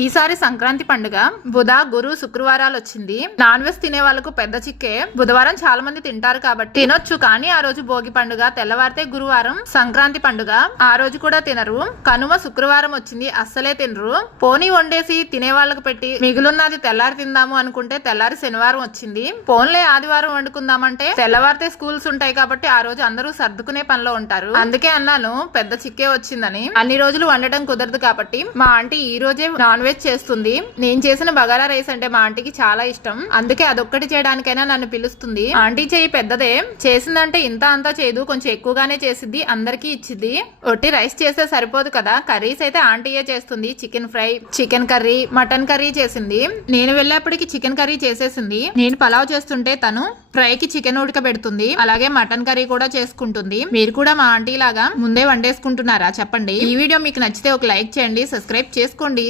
ఈసారి సంక్రాంతి పండుగ బుధ గురు శుక్రవారాలు వచ్చింది. నాన్ వెజ్ తినే వాళ్ళకు పెద్ద చిక్కే. బుధవారం చాలా మంది తింటారు కాబట్టి తినొచ్చు, కానీ ఆ రోజు భోగి పండుగ, తెల్లవారితే గురువారం సంక్రాంతి పండుగ, ఆ రోజు కూడా తినరు. కనుమ శుక్రవారం వచ్చింది, అస్సలే తినరు. పోనీ వండేసి తినే వాళ్ళకు పెట్టి మిగులున్నది తెల్లారి తిందాము అనుకుంటే తెల్లారి శనివారం వచ్చింది. పోన్లే ఆదివారం వండుకుందామంటే తెల్లవారితే స్కూల్స్ ఉంటాయి కాబట్టి ఆ రోజు అందరూ సర్దుకునే పనిలో ఉంటారు. అందుకే అన్నాను పెద్ద చిక్కే వచ్చిందని. అన్ని రోజులు వండటం కుదరదు కాబట్టి మా ఆంటీ ఈ రోజే నాన్ వెజ్ చేస్తుంది. నేను చేసిన బగారా రైస్ అంటే మా ఆంటీకి చాలా ఇష్టం, అందుకే అదొక్కటి చేయడానికైనా నన్ను పిలుస్తుంది. ఆంటీ చెయ్యి పెద్దదే, చేసిందంటే ఇంత అంతా చేయదు, కొంచెం ఎక్కువగానే చేసిద్ది, అందరికీ ఇచ్చిద్ది. ఒట్టి రైస్ చేస్తే సరిపోదు కదా, కర్రీస్ అయితే ఆంటీయే చేస్తుంది. Chicken fry, chicken curry, mutton curry చేసింది. నేను వెళ్ళేప్పటికి చికెన్ కర్రీ చేసేసింది. నేను పలావ్ చేస్తుంటే తను ఫ్రైకి చికెన్ ఉడకబెడుతుంది, అలాగే మటన్ కర్రీ కూడా చేసుకుంటుంది. మీరు కూడా మా ఆంటీ లాగా ముందే వండేసుకుంటున్నారా చెప్పండి. ఈ వీడియో మీకు నచ్చితే ఒక లైక్ చేయండి, సబ్స్క్రైబ్ చేసుకోండి.